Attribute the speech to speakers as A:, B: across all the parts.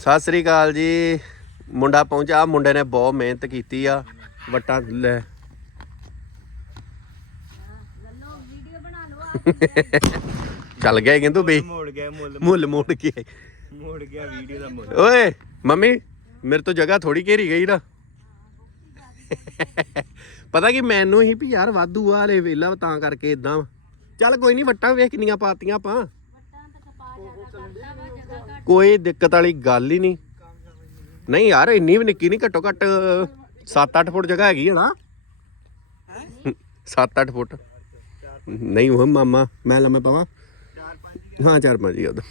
A: ਸਤਿ ਸ੍ਰੀ ਅਕਾਲ ਜੀ। ਮੁੰਡਾ ਪਹੁੰਚਾ ਮੁੰਡੇ ਨੇ ਬਹੁਤ ਮਿਹਨਤ ਕੀਤੀ ਆ ਵਟਾਂ ਲੈ।
B: ਲੱਲੋ ਵੀਡੀਓ ਬਣਾ ਲਓ
A: ਚੱਲ ਗਿਆ ਕਿੰਤੂ ਬਈ।
C: ਮੋੜ ਗਿਆ ਮੁੱਲ
A: ਮੁੱਲ ਮੋੜ ਕੇ।
C: ਮੋੜ ਗਿਆ ਵੀਡੀਓ ਦਾ ਮੁੱਲ।
A: ਓਏ ਮੰਮੀ ਮੇਰੇ ਤੋਂ ਜਗ੍ਹਾ ਥੋੜੀ ਘੇਰੀ ਗਈ ਨਾ। ਪਤਾ ਕੀ ਮੈਨੂੰ ਹੀ ਵੀ ਯਾਰ ਵਾਧੂ ਆ ਲੈ ਵੇਲਾ ਤਾਂ ਕਰਕੇ ਇਦਾਂ ਚੱਲ ਕੋਈ ਨਹੀਂ ਵਟਾਂ ਵੇਖ ਕਿੰਨੀਆਂ ਪਾਤੀਆਂ ਆਪਾਂ
B: ਵੱਟਾਂ ਤਾਂ ਕਪਾ ਜ਼ਿਆਦਾ ਕਰਦਾ ਵਾ ਜਗ੍ਹਾ ਘੱਟ
A: ਕੋਈ ਦਿੱਕਤ ਵਾਲੀ ਗੱਲ ਹੀ ਨਹੀਂ। ਨਹੀਂ ਯਾਰ ਇੰਨੀ ਵੀ ਨਿੱਕੀ ਨਹੀਂ ਘੱਟੋ ਘੱਟ 7-8 ਫੁੱਟ ਜਗ੍ਹਾ ਹੈਗੀ ਹੈ ਨਾ। 7-8 ਫੁੱਟ। ਨਹੀਂ ਉਹ ਮਾਮਾ ਮੈਂ ਲੰਮੇ ਪਾਵਾਂ। ਹਾਂ ਚਾਰ ਪੰਜ ਹੀ ਉਹਦਾ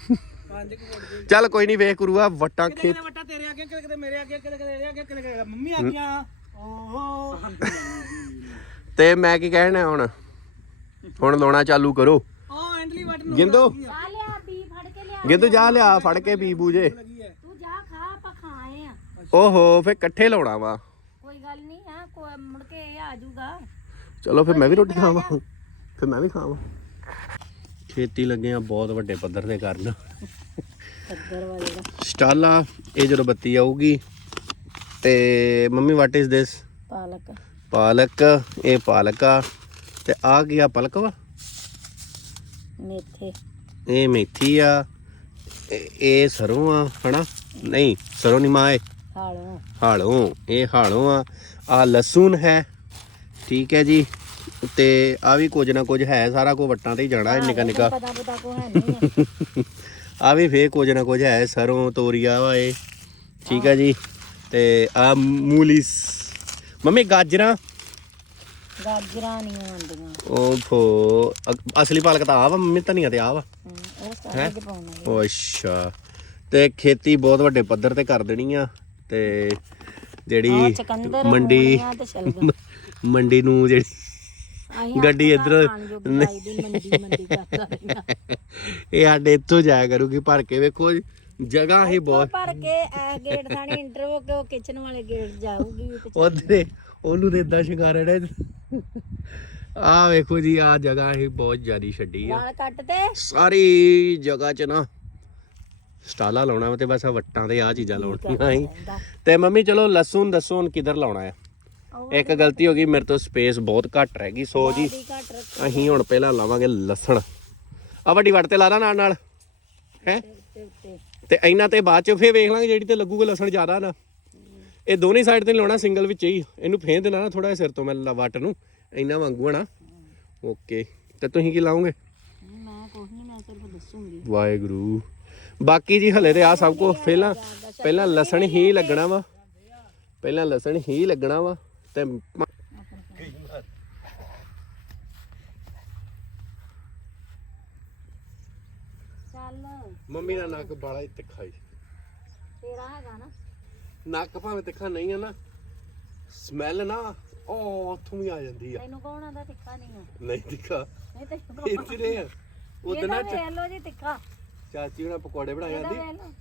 A: ਚੱਲ ਕੋਈ ਨਹੀਂ ਵੇਖ ਕਰੂਆ ਵਟਾਂ ਖੇਤ
C: ਵੱਟਾ ਤੇਰੇ ਅੱਗੇ ਕਿਤੇ ਮੇਰੇ ਅੱਗੇ ਕਿਤੇ ਇਹਦੇ ਅੱਗੇ ਕਿਤੇ ਮੰਮੀ ਆ ਗਈਆਂ। ਓਹੋ।
A: ਤੇ ਮੈਂ ਕੀ ਕਹਿਣਾ ਹੁਣ? ਹੁਣ ਲਾਉਣਾ ਚਾਲੂ ਕਰੋ।
C: ਉਹ ਐਂਡਲੀ ਵੱਟ ਨੂੰ
A: ਗਿੰਦੋ।
B: ਆ ਕੇ
A: ਗਿੰਦੋ ਜਾ ਲਿਆ ਫੜ ਕੇ ਬੀ ਬੂਜੇ।
B: ਤੂੰ ਜਾ ਖਾ ਆਪਾਂ ਖਾਏ ਆ।
A: ਓਹੋ ਫੇ ਇਕੱਠੇ ਲਾਉਣਾ ਵਾ।
B: ਕੋਈ ਗੱਲ ਨਹੀਂ ਆ ਕੋਈ ਮੁੜ ਕੇ ਇਹ ਆ ਜਾਊਗਾ।
A: ਚਲੋ ਫਿਰ ਮੈਂ ਵੀ ਰੋਟੀ ਖਾਵਾਂ। ਫਿਰ ਮੈਂ ਵੀ ਖਾਵਾਂ। ਖੇਤੀ ਲੱਗੇ ਆ ਬਹੁਤ ਵੱਡੇ ਪੱਧਰ ਤੇ ਕਰਨ। ਸਟਾਲਾ ਇਹ ਜਦੋਂ ਬੱਤੀ ਆਊਗੀ ਤੇ ਮੰਮੀ ਵਾਟ ਇਜ਼ ਦਿਸ
B: ਪਾਲਕ।
A: ਪਾਲਕ ਇਹ ਪਾਲਕ ਆ। ਤੇ ਆ ਗਿਆ ਪਲਕ ਵਾ?
B: ਮੇਥੇ।
A: ਇਹ ਮੇਥੀ ਆ। ਇਹ- ਇਹ ਸਰੋਂ ਆ ਹਨਾ? ਨਹੀਂ ਸਰੋਂ ਨਹੀਂ ਮਾਏ।
B: ਹਾਲੋਂ।
A: ਹਾਲੋਂ ਇਹ ਹਾਲੋਂ ਆ। ਆ ਲਸੂਨ ਹੈ। ਠੀਕ ਹੈ ਜੀ। ਤੇ ਆ ਵੀ ਕੁਝ ਨਾ ਕੁਝ ਹੈ ਸਾਰਾ ਕੁਝ ਵੱਟਾਂ ਤੇ ਹੀ ਜਾਣਾ ਹੈ ਨਿਕਾ ਨਿਕਾ।
B: ਪਤਾ ਪਤਾ ਕੋ ਹੈ ਨਹੀਂ
A: ਆ। ਵੀ ਫੇਰ ਕੁਝ ਨਾ ਕੁਝ ਹੈ ਸਰੋਂ ਤੋਰੀਆ ਵਾ ਇਹ। ਠੀਕ ਹੈ ਜੀ। ਤੇ ਆ ਮੂਲੀਸ ਮੰਮੀ ਗਾਜਰਾਂ।
B: ਗਾਜਰਾਂ ਨਹੀਂ ਆਉਂਦੀਆਂ।
A: ਓਹੋ ਅ- ਅਸਲੀ ਪਾਲਕ ਤਾਂ ਆ ਵਾ ਮੰਮੀ ਧਨੀਆ ਤੇ ਆ ਵਾ।
B: ਹਮ, ਉਹ ਸਾਰੇ ਚ ਪਾਉਣਾ
A: ਓ ਅੱਛਾ। ਤੇ ਖੇਤੀ ਬਹੁਤ ਵੱਡੇ ਪੱਧਰ ਤੇ ਕਰ ਦੇਣੀ ਆ ਤੇ ਜਿਹੜੀ
B: ਚਕੰਦਰ
A: ਮੰਡੀ
B: ਮੂਲੀਆਂ ਤੇ ਸ਼ਲਗਮ
A: ਮੰਡੀ ਨੂੰ ਜਿਹੜੀ ਗੱਡੀ ਇੱਧਰੋਂ-
B: ਖਾਣ ਜੋਗੀ ਲਾਈ ਦੀ ਮੰਡੀ ਮੰਡੀ ਕਰਦਾ ਰਹਿਣਾ
A: ਇਹ ਸਾਡੇ ਇੱਥੋਂ ਜਾਇਆ ਕਰੂਗੀ ਭਰ ਕੇ ਵੇਖੋ ਜਗ੍ਹਾ ਹੀ ਬਹੁਤ
B: ਭਰ ਕੇ ਐ ਗੇਟ ਥਾਣੀ ਇੰਟਰ ਹੋ ਕੇ ਉਹ ਕਿਚਨ ਵਾਲੇ ਗੇਟ ਜਾਊਗੀ ਤੇ
A: ਉਹਦੇ ਉਹਨੂੰ ਤੇ ਇਦਾਂ ਸ਼ਿੰਗਾਰੇ ਨੇ ਆ ਵੇਖੋ ਜੀ ਆ ਜਗ੍ਹਾ ਹੀ ਬਹੁਤ ਜ਼ਿਆਦੀ ਛੱਡੀ ਆ।
B: ਨਾਲ ਕੱਟ ਤੇ।
A: ਸਾਰੀ ਜਗ੍ਹਾ 'ਚ ਨਾ ਸਟਾਲਾ ਲਾਉਣਾ ਵਾ ਤੇ ਬਸ ਆ ਵੱਟਾਂ ਤੇ ਆ ਚੀਜ਼ਾਂ ਲਾਉਣੀਆਂ ਸੀ ਤੇ ਮੰਮੀ ਚਲੋ ਲਸਣ ਦੱਸੋ ਹੁਣ ਕਿੱਧਰ ਲਾਉਣਾ ਆ? ਇੱਕ ਗਲਤੀ ਹੋ ਗਈ ਮੇਰੇ ਤੋਂ ਸਪੇਸ ਬਹੁਤ ਘੱਟ ਰਹਿ ਗਈ ਸੋ ਜੀ।
B: ਦੀ ਘੱਟ ਰੱਖ
A: ਅਸੀਂ ਹੁਣ ਪਹਿਲਾਂ ਲਾਵਾਂਗੇ ਲਸਣ। ਆ ਵੱਡੀ ਵੱਟ ਤੇ ਲਾ ਦਾਂ ਨਾਲ ਨਾਲ। ਹੈ?
B: ਤੇ ਉੱਤੇ।
A: ਤੇ ਇਹਨਾਂ ਤੇ ਬਾਅਦ ਚ ਫੇਰ ਵੇਖ ਲਾਂਗੇ ਜਿਹੜੀ ਤੇ ਲੱਗੂਗਾ ਲਸਣ ਜ਼ਿਆਦਾ ਨਾ। ਇਹ ਦੋਨੇ ਸਾਈਡ ਤੇ ਲਾਉਣਾ ਸਿੰਗਲ ਵਿੱਚ ਹੀ। ਇਹਨੂੰ ਫੇਰ ਦੇਣਾ ਨਾ ਥੋੜਾ ਸਿਰ ਤੋਂ ਮੈਂ ਲਾ- ਵੱਟ ਨੂੰ। ਇੰਨਾ ਵਾਂਗੂ ਹਨਾ ਓਕੇ ਤੇ ਤੁਸੀਂ ਕੀ ਲਾਓਗੇ?
B: ਮੈਂ ਕੁਝ ਨਹੀਂ ਮੈਂ ਸਿਰਫ ਦੱਸੂਗੀ।
A: ਵਾਹਿਗੁਰੂ। ਬਾਕੀ ਜੀ ਹਲੇ ਤੇ ਆ ਸਭ ਕੁਝ ਪਹਿਲਾਂ ਪਹਿਲਾਂ ਲਸਣ ਹੀ ਲੱਗਣਾ ਵਾ। ਪਹਿਲਾਂ ਲਸਣ ਹੀ ਲੱਗਣਾ ਵਾ। ਤੇ ਮੰਮੀ ਦਾ ਨੱਕ ਬਾਲਾ ਹੀ ਤਿੱਖਾ ਹੀ
B: ਤੇਰਾ ਹੈਗਾ ਨਾ।
A: ਨੱਕ ਭਾਵੇਂ ਤਿੱਖਾ ਨਹੀਂ ਆ ਨਾ ਸਮੈਲ ਨਾ ਉਹ ਉੱਥੋਂ ਵੀ ਆ ਜਾਂਦੀ ਆ।
B: ਤੈਨੂੰ ਕੌਣ ਆਂਦਾ ਤਿੱਖਾ ਨਹੀਂ ਆ?
A: ਨਹੀਂ ਤਿੱਖਾ।
B: ਨਹੀਂ ਤੈਨੂੰ ਕੌਣ
A: ਇਤਨੇ ਆ। ਉਹਦੇ ਨਾਲ
B: ਇਹਦਾ ਵੇਖ ਲੋ ਜੀ ਤਿੱਖਾ।
A: ਚਾਚੀ ਉਹਨਾਂ ਪਕੌੜੇ ਬਣਾ
B: ਇਹਦਾ
A: ਜਾਂਦੀ
B: ਵੇਖ ਲੋ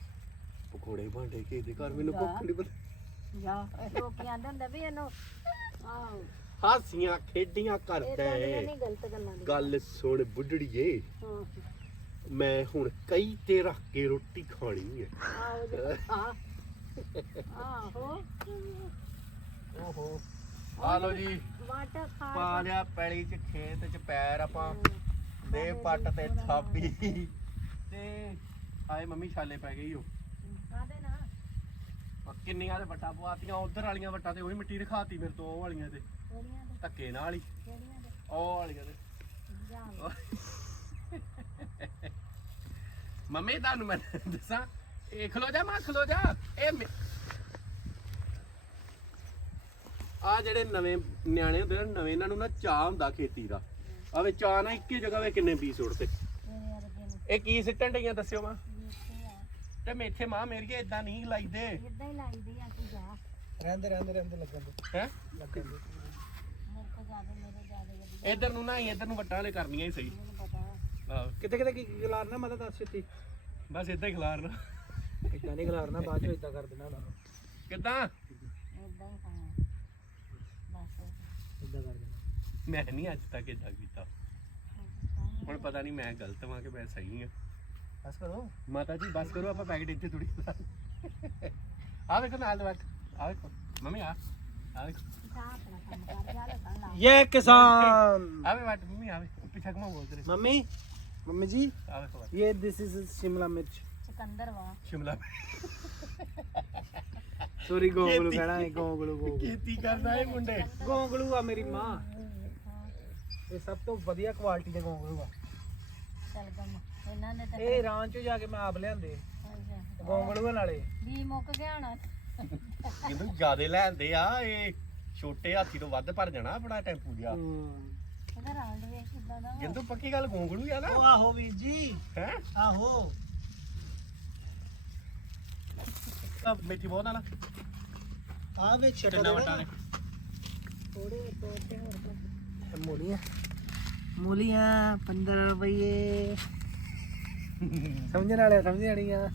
A: ਪਕੌੜੇ ਭਾਂਡੇ ਕੇ ਦੇ ਘਰ ਮੈਨੂੰ ਭੁੱਖ ਨਹੀਂ ਪਤਾ।
B: ਜਾ ਲੋਕੀ ਆਂਦੇ ਹੁੰਦੇ ਵੀ ਇਹਨੂੰ ਆਹੋ
A: ਹਾਸੀਆਂ ਖੇਡੀਆਂ
B: ਇਹ
A: ਕਰਦਾ।
B: ਨਹੀਂ ਗਲਤ ਗੱਲਾਂ ਦੀ।
A: ਗੱਲ ਸੁਣ ਬੁੱਢੜੀਏ।
B: ਹਾਂ।
A: ਮੈਂ ਹੁਣ ਕਈ ਤੇ ਰੱਖ ਕੇ ਰੋਟੀ ਖਾਣੀ ਹੈ
B: ਆਹੋ ਜੀ, ਆਹ। ਆਹੋ।
A: ਓਹੋ। ਆ ਲੋ ਜੀ
B: ਵਾਟ ਖਾ
A: ਪਾ ਲਿਆ ਪੈਲੀ ਚ ਖੇਤ ਚ ਪੈਰ ਆਪਾਂ। ਦੇ ਪੱਟ ਤੇ ਥਾਪੀ। ਤੇ ਆਏ ਮੰਮੀ ਛਾਲੇ ਪੈ ਗਈ ਉਹ
B: ਕਾਦੇ ਨਾ
A: ਆ ਕਿੰਨੀਆਂ ਦੇ ਵੱਟਾਂ ਪਵਾਤੀਆਂ ਉਧਰ ਵਾਲੀਆਂ ਵੱਟਾਂ ਤੇ ਉਹੀ ਮਿੱਟੀ ਰਖਾਤੀ ਮੇਰੇ ਤੋਂ ਉਹ ਵਾਲੀਆਂ ਤੇ।
B: ਕਿਹੜੀਆਂ ਦੇ
A: ਧੱਕੇ ਨਾਲ ਹੀ
B: ਕਿਹੜੀਆਂ ਦੇ
A: ਉਹ ਵਾਲੀਆਂ ਤੇ।
B: ਜਾ
A: ਮੰਮੀ ਤੁਹਾਨੂੰ ਮੈਂ ਦੱਸਾਂ ਇਹ ਖਲੋ ਜਾ ਮਾਂ ਖਲੋ ਜਾ ਇਹ ਆ ਜਿਹੜੇ ਨਵੇਂ ਨਿਆਣੇ ਹੁੰਦੇ ਨੇ ਨਵੇਂ ਇਹਨਾਂ ਨੂੰ ਨਾ ਚਾਹ ਹੁੰਦਾ ਖੇਤੀ ਦਾ। ਆਵੇ ਚਾਹ ਨਾ ਇੱਕੇ ਜਗ੍ਹਾ ਵੇ ਕਿੰਨੇ ਪੀਸ ਉੜਦੇ। ਇਹ ਕੀ ਸਿੱਟਣ ਡਈਆਂ ਦੱਸਿਓ ਮਾਂ? ਤੇ ਮੇਥੇ ਮਾਂ ਮੇਰੀਏ ਇਦਾਂ ਨਹੀਂ ਲਾਈਦੇ।
B: ਇਦਾਂ ਹੀ ਲਾਈਦੀ ਆ ਤੂੰ ਜਾ
C: ਰਹਿੰਦੇ ਰਹਿੰਦੇ ਰਹਿੰਦੇ ਲੱਗਣ ਦੇ।
A: ਹੈ?
C: ਲੱਗਣ ਦੇ।
B: ਮੇਰੇ ਕੋਲ ਜ਼ਿਆਦਾ ਮੇਰੇ ਜ਼ਿਆਦਾ ਵਧੀਆ
A: ਇਧਰ ਨੂੰ ਨਾ ਇਧਰ ਨੂੰ ਵੱਟਾਂ ਵਾਲੇ ਕਰਨੀਆਂ ਹੀ ਸਹੀ। ਆਹੋ।
C: ਕਿਤੇ ਕਿਤੇ ਕੀ ਗਲਾਰਨਾ ਮੈਂ ਤਾਂ ਦੱਸ ਛੇਤੀ
A: ਬਸ ਇਦਾਂ ਹੀ ਖਿਲਾਰਨਾ।
C: ਇਦਾਂ ਨਹੀਂ ਖਲਾਰਨਾ ਬਾਅਦ ਚੋਂ ਇਦਾਂ ਕਰ ਦੇਣਾ ਉਹਨਾਂ ਨੂੰ।
B: ਇਦਾਂ ਹੀ ਪਾਉਣਾ। ਬਸ।
C: ਇਦਾਂ
A: ਮੈਂ ਨਹੀਂ ਅੱਜ ਤੱਕ ਇਦਾਂ ਕੀਤਾ। ਹੁਣ ਪਤਾ ਨਹੀਂ ਮੈਂ ਗਲਤ ਵਾਂ ਕਿ ਮੈਂ ਸਹੀ ਹਾਂ
C: ਬਸ ਕਰੋ।
A: ਮਾਤਾ ਜੀ ਬਸ ਕਰੋ ਆਪਾਂ ਪੈਕਟ ਇੱਥੇ ਥੋੜੀ ਆ ਵੇਖੋ ਨਾਲ ਦਵਾਕ ਆ ਮੰਮੀ ਆ ਆ ਵੇਖੋ
C: ਇਹ
A: ਕਿਸਾਨ। ਆਵੇ ਵਾਟ ਮੰਮੀ ਆਵੇ। ਪਿੱਛਾ ਕਮਾ ਬੋਲ
C: ਮੰਮੀ ਮੰਮੀ ਜੀ।
A: ਆ ਵੇਖੋ
C: ਇਹ ਦਿਸ ਇਜ਼ ਸ਼ਿਮਲਾ ਮਿਰਚ।
B: ਚੁਕੰਦਰ ਵਾ।
A: ਸ਼ਿਮਲਾ।
C: ਸੋਰੀ ਗੋਗਲੂ ਕਹਿਣਾ ਹੈ ਗੋਗਲੂ ਗੋਗਲੂ।
A: ਖੇਤੀ ਕਰਦਾ ਇਹ ਮੁੰਡੇ।
C: ਗੋਗਲੂ ਆ ਮੇਰੀ ਮਾਂ। ਇਹ ਸਭ ਤੋਂ ਵਧੀਆ ਕੁਆਲਿਟੀ ਦੇ ਗੋਗਲੂ ਆ।
B: ਚੱਲ ਗਮ ਇਹਨਾਂ ਨੇ ਤਾਂ
C: ਇਹ ਰਾਂ ਚੋਂ ਜਾ ਕੇ ਮੈਂ ਆਪ ਲਿਆਂਦੇ। ਗੋਗਲੂ ਨਾਲੇ।
B: ਵੀ ਮੁੱਕ ਗਿਆ ਨਾ
A: ਇਹਨੂੰ ਜਿਆਦੇ ਲੈਂਦੇ ਆ ਇਹ ਛੋਟੇ ਹਾਥੀ ਤੋਂ ਵੱਧ ਭਰ ਜਾਣਾ ਆਪਣਾ ਟੈਂਪੂ ਜਿਆ
B: ਇਹਦਾ ਰਾਂਡ ਵੇਖ ਕਿਦਾਂ ਦਾ ਵਾ।
A: ਪੱਕੀ ਗੱਲ ਗੋਗਲੂ ਆ ਨਾ।
C: ਆਹੋ ਵੀਰ ਜੀ।
A: ਹੈ?
C: ਆਹੋ।
A: ਮਿੱਠੀ ਬਹੁਤ ਆ ਨਾ
C: ਆ ਵੇ ਛਟਾ
A: ਕਿੰਨਾ ਵੱਡਾ ਨੇ।
B: ਥੋੜੇ ਹੋਰ ਕੁਛ।
C: ਮੂਲੀਆਂ। ਮੂਲੀਆਂ 15 ਰੁਪਏ ਸਮਝਣ ਵਾਲੇ ਸਮਝ ਜਾਣੀਆਂ।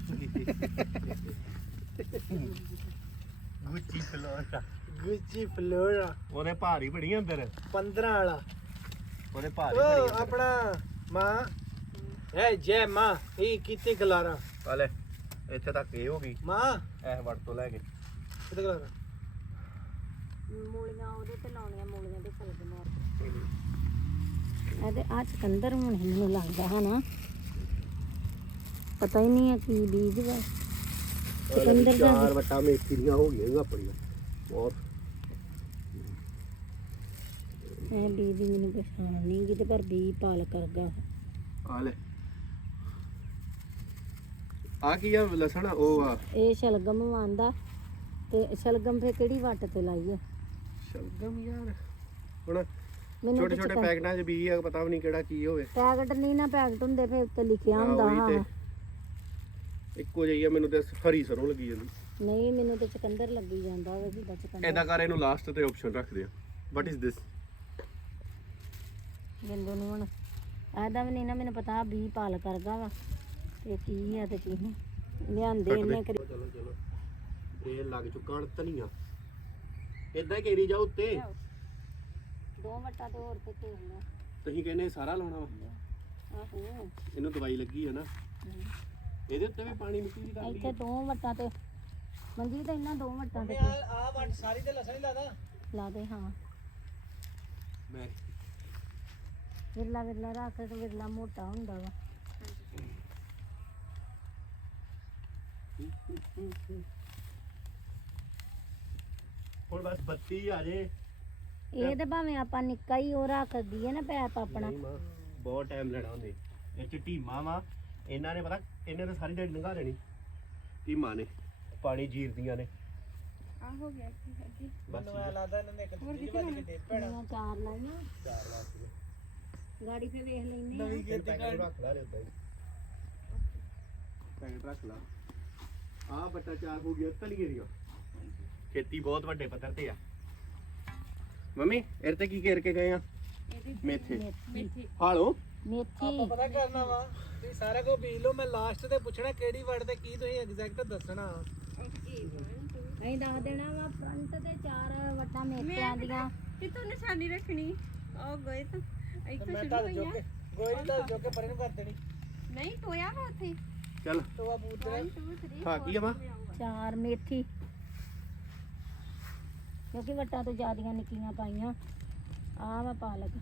A: Gucci Flora.
C: Gucci Flora.
A: ਉਹਦੇ ਭਾਰੀ ਬੜੀ ਅੰਦਰ।
C: 15 ਵਾਲਾ।
A: ਉਹਦੇ ਭਾਰੀ ਬੜੀ
C: ਆਪਣਾ ਮਾਂ। ਐ ਜੈ ਮਾਂ। ਇਹ ਕਿਤੇ ਗਲਾਰਾ।
A: ਹਲੇ ਇੱਥੇ ਤੱਕ ਇਹ ਹੋ ਗਈ।
C: ਮਾਂ।
A: ਇਹ ਵੜ ਤੋਂ ਲੈ ਕੇ।
C: ਕਿਤੇ ਗਲਾਰਾ
B: ਮੂਲੀਆਂ ਉਹਦੇ ਤੇ ਲਾਉਣੀਆਂ ਮੂਲੀਆਂ ਦੇ ਸ਼ਲਗਮ ਮਾਰ ਇਹਦੇ ਆ ਚਕੰਦਰ ਹੁਣ ਮੈਨੂੰ ਲੱਗਦਾ ਹਨਾ। ਪਤਾ ਹੀ ਨਹੀਂ ਹੈ ਕੀ ਬੀਜ ਵਾ। ਚਕੰਦਰ ਦਾ
A: ਚਾਰ ਵਟਾ ਮੇਥੀ ਦੀਆਂ ਹੋ ਗਈਆਂ ਆਪਣੀਆਂ। ਬਹੁਤ।
B: ਇਹ ਬੀਜ ਮੈਨੂੰ ਪਛਾਣ ਨਹੀਂ ਕਿਤੇ ਪਰ ਬੀ ਪਾਲ ਕਰਗਾ
A: ਆ ਲੈ। ਆ ਕੀ ਆ ਲਸਣ? ਉਹ ਆ।
B: ਇਹ ਸ਼ਲਗਮ ਆਂਦਾ ਤੇ ਸ਼ਲਗਮ ਫੇ ਕਿਹੜੀ ਵੱਟ ਤੇ ਲਾਈਏ?
A: ਸ਼ਲਗਮ ਯਾਰ ਹੁਣ
B: ਮੈਨੂੰ
A: ਛੋਟੇ ਛੋਟੇ ਪੈਕਟਾਂ 'ਚ ਵੀ ਆ ਪਤਾ ਵੀ ਨਹੀਂ ਕਿਹੜਾ ਕੀ ਹੋਵੇ।
B: ਪੈਕਟ ਨਹੀਂ ਨਾ ਪੈਕਟ ਹੁੰਦੇ ਫੇ ਉੱਤੇ ਲਿਖਿਆ ਹੁੰਦਾ
A: ਉਹੀ
B: ਹਾਂ
A: ਇੱਕੋ ਜਿਹੀ ਆ ਮੈਨੂੰ ਤੇ ਹਰੀ ਸਰੋਂ ਲੱਗੀ ਜਾਂਦੀ।
B: ਨਹੀਂ ਮੈਨੂੰ ਤੇ ਚਕੰਦਰ ਲੱਗੀ ਜਾਂਦਾ ਉਹ ਜਿੱਦਾਂ ਚਕੰਦਰ।
A: ਐਦਾਂ ਕਰ ਇਹਨੂੰ ਲਾਸਟ ਤੇ ਆਪਸ਼ਨ ਰੱਖਦੇ ਆ ਵਾਟ ਇਜ਼ ਦਿਸ
B: ਬਿੰਦੂ ਨੂੰ ਹੁਣ। ਇਹਦਾ ਵੀ ਨਹੀਂ ਨਾ ਮੈਨੂੰ ਪਤਾ ਬੀ ਪਾਲ ਕਰਗਾ ਵਾ। ਤੇ ਕੀ ਆ ਤੇ ਕੀ ਨਹੀਂ? ਲਿਆਂਦੇ ਇਹਨੇ ਕਰੀ
A: ਚਲੋ ਚਲੋ। ਇਹ ਲੱਗ ਚੁੱਕਾ ਹਣ ਧਨੀਆ ਇਦਾਂ ਹੀ ਕੇਰੀ ਜਾ ਉੱਤੇ।
B: ਦੋ ਵਟਾ ਤੇ ਹੋਰ ਤੇ ਤੇਲ ਲਿਆ
A: ਤੁਸੀਂ ਕਹਿੰਦੇ ਸਾਰਾ ਲਾਉਣਾ ਵਾ।
B: ਆਹੋ।
A: ਇਹਨੂੰ ਦਵਾਈ ਲੱਗੀ ਹੈ ਨਾ। ਇਹਦੇ ਉੱਤੇ ਵੀ ਪਾਣੀ ਮਿੱਟੀ ਦੀ ਕਰ
B: ਇੱਥੇ ਦੋ ਵਟਾ ਤੇ ਮੰਜੀ ਤਾਂ ਇਹਨਾਂ ਦੋ ਵਟਾਂ ਤੇ
C: ਆ ਵੱਟ ਸਾਰੀ ਤੇ ਲਸਣ ਹੀ ਲਾਦਾ
B: ਲਾ ਦੇ ਹਾਂ।
A: ਮੈਂ
B: ਵਿਰਲਾ ਵਿਰਲਾ ਰੱਖ ਤੇ ਵਿਰਲਾ ਮੋਟਾ ਹੁੰਦਾ ਵਾ।
A: ਹੁਣ ਬਸ ਬੱਤੀ ਆ ਜੇ।
B: ਇਹ ਤੇ ਭਾਵੇਂ ਆਪਾਂ ਨਿੱਕਾ ਹੀ ਉਹ ਰੱਖ ਦਈਏ ਨਾ ਪੈਪ ਆਪਣਾ।
A: ਨਹੀਂ ਮਾਂ ਬਹੁਤ ਟਾਈਮ ਲੈਣਾ ਹੁੰਦੇ ਇਹ ਚ ਢੀਮਾ ਵਾ। ਇਹਨਾਂ ਨੇ ਪਤਾ ਇਹਨੇ ਤਾਂ ਸਾਰੀ ਦਿਹਾੜੀ ਲੰਘਾ ਦੇਣੀ। ਢੀਮਾ ਨੇ ਪਾਣੀ ਜੀਰਦੀਆਂ ਨੇ।
B: ਆ ਹੋ ਗਿਆ
A: ਬਸ
C: ਮੈਨੂੰ ਐ ਲੱਗਦਾ ਇਹਨਾਂ ਨੇ ਇੱਕ ਦੂਜੀ ਵੱਜ ਕੇ ਦੇ ਪੈਣਾ
B: ਮੈਂ ਚਾਰ ਲਾਈਆਂ। ਗਾੜੀ ਫੇ ਵੇਖ ਲੈਣੀ
C: ਨਵੀਂ ਖੇਤੀ ਕਰ।
A: ਰੱਖ ਲਾ ਲੈ ਉਦਾਂ ਪੈਕਟ ਰੱਖ ਲਾ। ਆ ਬੱਟਾ ਚਾਰ ਹੋ ਗਿਆ ਤਲੀਏ ਦੀਆਂ ਖੇਤੀ ਬਹੁਤ ਵੱਡੇ ਪੱਧਰ ਤੇ ਆ। ਮੰਮੀ ਇਹਦੇ ਤੇ ਕੀ ਘੇਰ ਕੇ ਗਏ ਆ? ਮੇਥੇ।
B: ਮੇਥੀ।
A: ਹਾਲੋ?
B: ਮੇਥੀ।
C: ਪਤਾ ਕਰਨਾ ਵਾ ਤੁਸੀਂ ਸਾਰਾ ਕੋ ਬੀਜ ਲਓ ਮੈਂ ਲਾਸਟ ਤੇ ਪੁੱਛਣਾ ਕਿਹੜੀ ਵਰਡ ਤੇ ਕੀ ਤੁਸੀਂ ਐਗਜ਼ੈਕਟ ਦੱਸਣਾ
B: ਅਸੀਂ ਦੱਸ ਦੇਣਾ ਵਾ ਫਰੰਟ ਤੇ ਚਾਰ ਵਟਾਂ ਮੇਥਿਆਂ ਦੀਆਂ।
D: ਕਿਤੋਂ ਨਿਸ਼ਾਨੀ ਰੱਖਣੀ? ਉਹ ਗਏ ਤਾਂ। ਇੱਕ
C: ਮੈਂ ਤਾਂ ਜੋ ਕੇ ਗੋਈ ਤਾਂ ਜੋ ਕੇ ਪਰੇ ਨੂੰ ਕਰ ਦੇਣੀ।
D: ਨਹੀਂ ਟੋਇਆ ਵਾ ਉੱਥੇ।
A: ਚੱਲ
C: ਟੋਆ ਬੂਤ ਦੇ
D: 2 3
A: ਹਾਂ ਕੀ ਆ ਮਾਂ
B: ਚਾਰ ਮੇਥੀ ਕਿਉਂਕਿ ਵਟਾਂ ਤੋਂ ਜ਼ਿਆਦੀਆਂ ਨਿੱਕੀਆਂ ਪਾਈਆਂ ਆ ਵਾ ਪਾਲਕ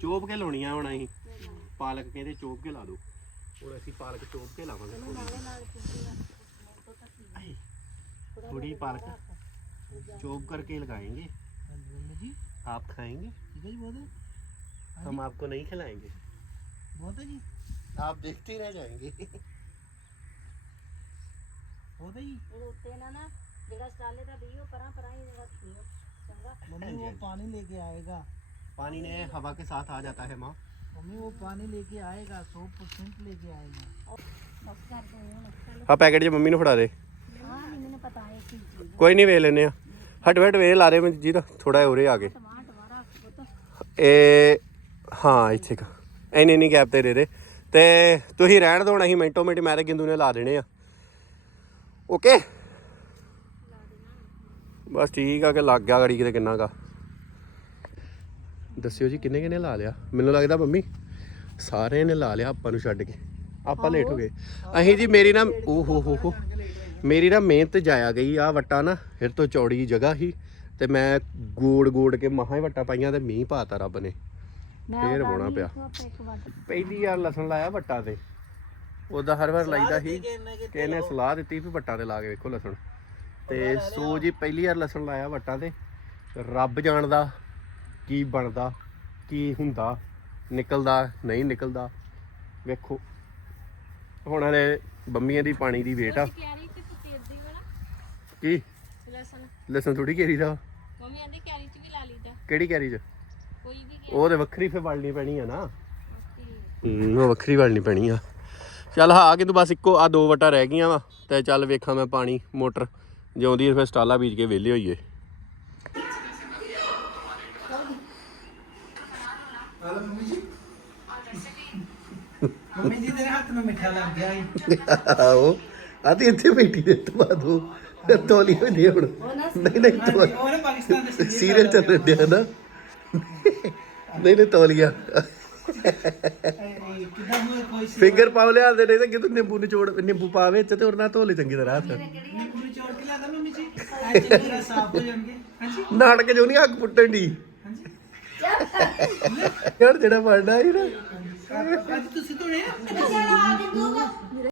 A: ਚੋਪ ਕੇ ਲਾਉਣੀਆਂ ਹੁਣ ਅਸੀਂ ਪਾਲਕ ਕਹਿੰਦੇ ਚੋਪ ਕੇ ਲਾ ਦੋ ਹੁਣ ਅਸੀਂ ਪਾਲਕ ਚੋਪ ਕੇ ਲਾਵਾਂਗੇ ਆਏ, ਥੋੜੀ ਪਾਲਕ चोप करके लगाएंगे
C: ਜੀ
A: आप खाएंगे
C: ਠੀਕ ਹੈ ਜੀ ਬਹੁਤ
A: हम आपको नहीं खिलाएंगे
C: ਬਹੁਤ ਹੈ ਜੀ
A: आप देखते रह जाएंगे
C: ਬਹੁਤ ਹੈ ਜੀ
B: ਇਹ ਉੱਤੇ ਨਾ ਨਾ ਜਿਹੜਾ ਸਟਾਲੇ ਦਾ ਬੀਜ ਉਹ ਪਰਾਂ ਪਰਾਂ ਹੀ ਰੱਖੀਓ ਚੰਗਾ
C: मम्मी वो पानी लेके आएगा
A: पानी ने हवा के साथ आ जाता है माँ
C: मम्मी वो पानी लेके आएगा सौ परसेंट लेके आएगा
B: ਬਸ ਕਰ ਦੋ ਹੁਣ ਚਲੋ
A: ਆ ਪੈਕੇਟ ਜੇ ਮੰਮੀ ਨੂੰ ਫੜਾ ਦੇ
B: ਹਾਂ ਨਹੀਂ ਮੈਨੂੰ ਪਤਾ ਹੈ ਕੀ ਚੀਜ਼
A: ਕੋਈ ਨਹੀਂ ਵੇਚ ਲੈਨੇ ਆ ਹਟ ਹਟ ਵੇ ਲਾ ਦੇ ਮੈਂ ਜੀ ਦਾ ਥੋੜਾ ਉਰੇ ਆ ਕੇ
B: ਟਮਾਟਰ ਵਾਰਾ ਪੁੱਤ
A: ਇਹ ਹਾਂ ਇੱਥੇ ਕ ਇੰਨੀ ਨਹੀਂ ਗੈਪ ਤੇ ਦੇ ਦੇ ਤੇ ਤੁਸੀਂ ਰਹਿਣ ਦੋ ਅਸੀਂ ਮਿੰਟੋ ਮਿੰਟ ਮੈਂ ਤੇ ਗਿੰਦੂ ਨੇ ਲਾ ਦੇਣੇ ਆ। ਓਕੇ ਬਸ ਠੀਕ ਆ ਕਿ ਲੱਗ ਗਿਆ ਗੜੀ ਕਿਤੇ ਕਿੰਨਾ ਕਾ ਦੱਸਿਓ ਜੀ ਕਿੰਨੇ ਕਿੰਨੇ ਲਾ ਲਿਆ? ਮੈਨੂੰ ਲੱਗਦਾ ਮੰਮੀ ਸਾਰਿਆਂ ਨੇ ਲਾ ਲਿਆ ਆਪਾਂ ਨੂੰ ਛੱਡ ਕੇ। ਆਪਾਂ ਲੇਟ ਹੋ ਗਏ। ਅਸੀਂ ਜੀ ਮੇਰੀ ਨਾ ਓ ਹੋ ਹੋ ਹੋ। ਮੇਰੀ ਨਾ ਮਿਹਨਤ ਜਾਇਆ ਗਈ ਆ ਵੱਟਾ ਨਾ ਫਿਰ ਤੋਂ ਚੌੜੀ ਜਗ੍ਹਾ ਸੀ। ਤੇ ਮੈਂ ਗੋੜ ਗੋੜ ਕੇ ਮਹਾਂ ਵੱਟਾ ਪਾਈਆਂ ਤੇ ਮੀਂਹ ਪਾਤਾ ਰੱਬ ਨੇ। ਫੇਰ ਹੋਣਾ ਪਿਆ।
B: ਆਪਾਂ ਇੱਕ ਵਾਰ
A: ਪਹਿਲੀ ਵਾਰ ਲਸਣ ਲਾਇਆ ਵੱਟਾ ਤੇ। ਉਹਦਾ ਹਰ ਵਾਰ ਲਾਈਦਾ ਸੀ। ਕਿ ਇਹਨੇ ਸਲਾਹ ਦਿੱਤੀ ਵੀ ਵੱਟਾਂ ਤੇ ਲਾ ਕੇ ਵੇਖੋ ਲਸਣ। ਤੇ ਸੋ ਜੀ ਪਹਿਲੀ ਵਾਰ ਲਸਣ ਲਾਇਆ ਵੱਟਾਂ ਤੇ। ਰੱਬ ਜਾਣਦਾ ਕੀ ਬਣਦਾ ਕੀ ਹੁੰਦਾ ਨਿਕਲਦਾ ਨਹੀਂ ਨਿਕਲਦਾ। ਵੇਖੋ। ਹੁਣ ਹਲੇ ਬੰਮੀਆਂ ਦੀ ਪਾਣੀ ਦੀ ਵੇਟ ਆ। ਕੀ?
D: ਲਸਣ।
A: ਲਸਣ ਥੋੜੀ ਕੇਰੀ ਦਾ।
D: ਮੰਮੀ ਆਂਦੀ ਕਿਆਰੀ ਚ ਵੀ ਲਾ ਲਈਦਾ।
A: ਕਿਹੜੀ ਕੈਰੀ ਚ? ਉਹ ਤੇ ਵੱਖਰੀ ਫੇ ਵੜਨੀ ਪੈਣੀ ਆ ਨਾ। ਹੂੰ ਉਹ ਵੱਖਰੀ ਵੜਨੀ ਪੈਣੀ ਆ। ਚੱਲ ਹਾਂ ਕਿ ਤੂੰ ਬਸ ਇੱਕੋ ਆ ਦੋ ਵਟਾ ਰਹਿ ਗਈਆਂ ਵਾ ਤੇ ਚੱਲ ਵੇਖਾਂ ਮੈਂ ਪਾਣੀ ਮੋਟਰ ਜਿਉਂਦੀ ਫਿਰ ਸਟਾਲਾ ਬੀਜ ਕੇ ਵਿਹਲੇ ਹੋਈਏ।
C: ਹਲੋ ਮੰਮੀ ਜੀ। ਮੰਮੀ ਜੀ ਤੇਰੇ ਹੱਥ ਨੂੰ ਮਿੱਠਾ ਲੱਗ ਗਿਆ ਈ
A: ਆਓ ਆ ਤੇ ਇੱਥੇ ਬੈਠੀ ਦੇ ਤਵਾ ਦੋ। ਤੋਲੀ ਹੋਈ ਦੇ ਹੁਣ। ਨਹੀਂ ਨਹੀਂ
C: ਹਾਂਜੀ ਉਹ ਨਾ ਪਾਕਿਸਤਾਨ ਦੇ
A: ਸੀਰੀਅਲ ਚੱਲ ਰਿਹਾ ਨਾ। ਨਹੀਂ ਨਹੀਂ, ਤੋਲੀਆ।
C: ਕਿਦਾਂ ਹੋਏ ਕੋਈ ਸੀ
A: ਫਿੰਗਰ ਪਾਵ ਲਿਆਉਂਦੇ ਨਹੀਂ ਤਾਂ ਕਿਤੇ ਨਿੰਬੂ ਨਿਚੋੜ, ਨਿੰਬੂ ਪਾ ਵਿੱਚ ਤੇ ਉਹਨਾਂ ਧੋਲੇ ਚੰਗੀ ਤਰ੍ਹਾਂ ਹੱਥ।
C: ਨਿੰਬੂ ਨਿਚੋੜ ਕੇ ਲਿਆਦਾ ਮੰਮੀ ਜੀ ਐ ਚੰਗੀ ਸਾਫ਼ ਹੋ ਜਾਣਗੇ ਹਾਂਜੀ
A: ਨਾਟਕ ਜੋ ਨਹੀਂ ਅੱਗ ਪੁੱਟਣ ਦੀ ਯਾਰ ਜਿਹੜਾ ਪੜਦਾ ਸੀ ਨਾ।
C: ਅੱਜ ਤੁਸੀਂ ਧੋਣੇ ਆ?